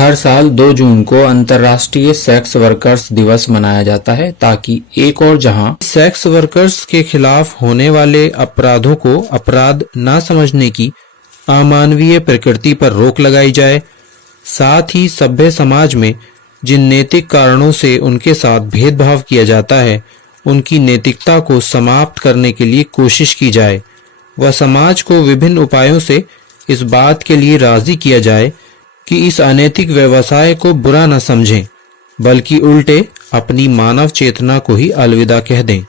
हर साल 2 जून को अंतर्राष्ट्रीय सेक्स वर्कर्स दिवस मनाया जाता है ताकि एक और जहां सेक्स वर्कर्स के खिलाफ होने वाले अपराधों को अपराध न समझने की अमानवीय प्रकृति पर रोक लगाई जाए, साथ ही सभ्य समाज में जिन नैतिक कारणों से उनके साथ भेदभाव किया जाता है उनकी नैतिकता को समाप्त करने के लिए कोशिश की जाए व समाज को विभिन्न उपायों से इस बात के लिए राजी किया जाए कि इस अनैतिक व्यवसाय को बुरा न समझें, बल्कि उल्टे अपनी मानव चेतना को ही अलविदा कह दें।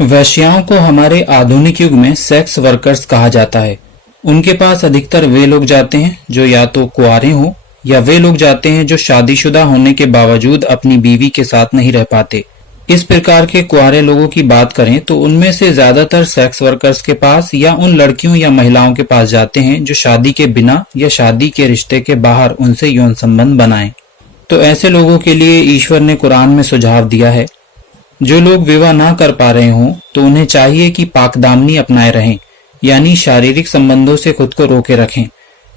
वेश्याओं को हमारे आधुनिक युग में सेक्स वर्कर्स कहा जाता है। उनके पास अधिकतर वे लोग जाते हैं जो या तो कुंवारे हों या वे लोग जाते हैं जो शादीशुदा होने के बावजूद अपनी बीवी के साथ नहीं रह पाते। इस प्रकार के कुंवारे लोगों की बात करें तो उनमें से ज्यादातर सेक्स वर्कर्स के पास या उन लड़कियों या महिलाओं के पास जाते हैं जो शादी के बिना या शादी के रिश्ते के बाहर उनसे यौन संबंध बनाएं। तो ऐसे लोगों के लिए ईश्वर ने कुरान में सुझाव दिया है, जो लोग विवाह ना कर पा रहे हों तो उन्हें चाहिए कि पाकदामनी अपनाए रहें, यानी शारीरिक संबंधों से खुद को रोके रखें,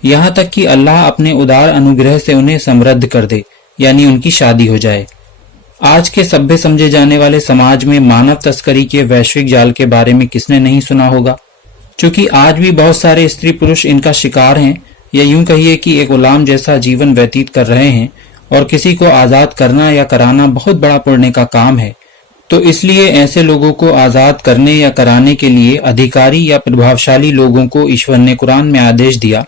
यहाँ तक कि अल्लाह अपने उदार अनुग्रह से उन्हें समृद्ध कर दे, यानी उनकी शादी हो जाए। आज के सभ्य समझे जाने वाले समाज में मानव तस्करी के वैश्विक जाल के बारे में किसने नहीं सुना होगा। क्योंकि आज भी बहुत सारे स्त्री पुरुष इनका शिकार हैं, या यूं कहिए कि एक गुलाम जैसा जीवन व्यतीत कर रहे हैं, और किसी को आजाद करना या कराना बहुत बड़ा पुण्य का काम है। तो इसलिए ऐसे लोगों को आजाद करने या कराने के लिए अधिकारी या प्रभावशाली लोगों को ईश्वर ने कुरान में आदेश दिया,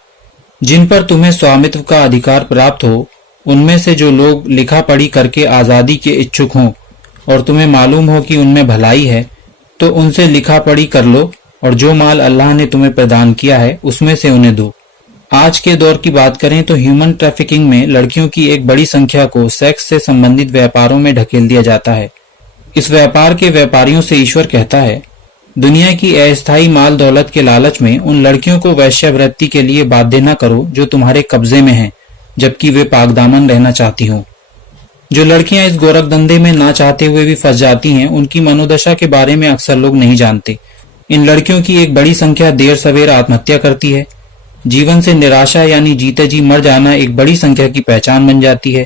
जिन पर तुम्हें स्वामित्व का अधिकार प्राप्त हो, उनमें से जो लोग लिखा पढ़ी करके आजादी के इच्छुक हों और तुम्हें मालूम हो कि उनमें भलाई है, तो उनसे लिखा पढ़ी कर लो और जो माल अल्लाह ने तुम्हें प्रदान किया है उसमें से उन्हें दो। आज के दौर की बात करें तो ह्यूमन ट्रैफिकिंग में लड़कियों की एक बड़ी संख्या को सेक्स से संबंधित व्यापारों में ढकेल दिया जाता है। इस व्यापार के व्यापारियों से ईश्वर कहता है, दुनिया की अस्थायी माल दौलत के लालच में उन लड़कियों को वैश्यावृत्ति के लिए बाध्य न करो जो तुम्हारे कब्जे में हैं, जबकि वे पाकदामन रहना चाहती हों। जो लड़कियां इस गोरख धंधे में ना चाहते हुए भी फंस जाती हैं, उनकी मनोदशा के बारे में अक्सर लोग नहीं जानते। इन लड़कियों की एक बड़ी संख्या देर सवेर आत्महत्या करती है। जीवन से निराशा यानी जीते जी मर जाना एक बड़ी संख्या की पहचान बन जाती है।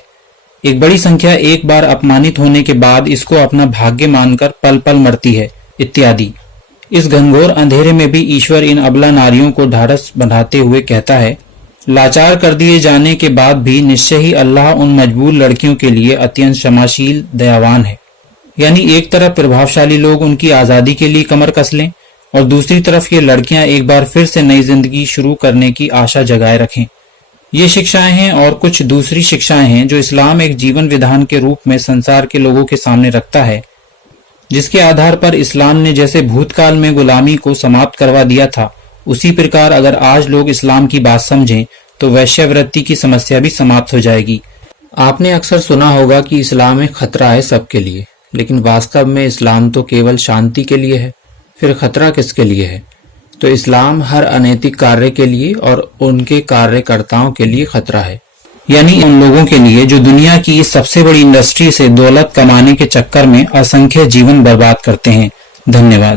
एक बड़ी संख्या एक बार अपमानित होने के बाद इसको अपना भाग्य मानकर पल पल मरती है, इत्यादि। इस घनघोर अंधेरे में भी ईश्वर इन अबला नारियों को ढाढ़स बंधाते हुए कहता है, लाचार कर दिए जाने के बाद भी निश्चय ही अल्लाह उन मजबूर लड़कियों के लिए अत्यंत क्षमाशील दयावान है। यानी एक तरफ प्रभावशाली लोग उनकी आजादी के लिए कमर कस लें और दूसरी तरफ ये लड़कियां एक बार फिर से नई जिंदगी शुरू करने की आशा जगाए रखें। ये शिक्षाएं हैं और कुछ दूसरी शिक्षाएं हैं जो इस्लाम एक जीवन विधान के रूप में संसार के लोगों के सामने रखता है, जिसके आधार पर इस्लाम ने जैसे भूतकाल में गुलामी को समाप्त करवा दिया था, उसी प्रकार अगर आज लोग इस्लाम की बात समझें तो वैश्यावृत्ति की समस्या भी समाप्त हो जाएगी। आपने अक्सर सुना होगा कि इस्लाम एक खतरा है सबके लिए, लेकिन वास्तव में इस्लाम तो केवल शांति के लिए है। फिर खतरा किसके लिए है? तो इस्लाम हर अनैतिक कार्य के लिए और उनके कार्यकर्ताओं के लिए खतरा है, यानी उन लोगों के लिए जो दुनिया की इस सबसे बड़ी इंडस्ट्री से दौलत कमाने के चक्कर में असंख्य जीवन बर्बाद करते हैं। धन्यवाद।